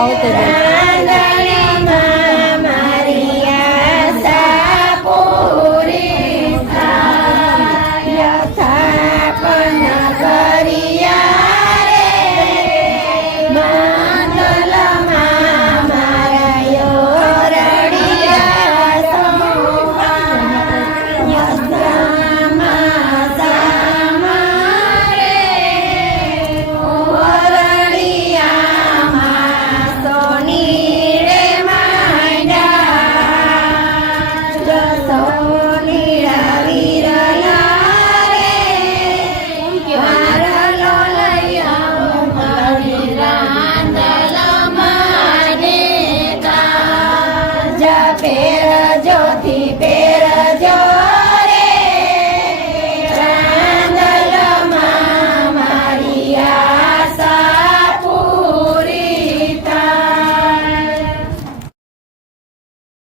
out again. Pair Jyoti pair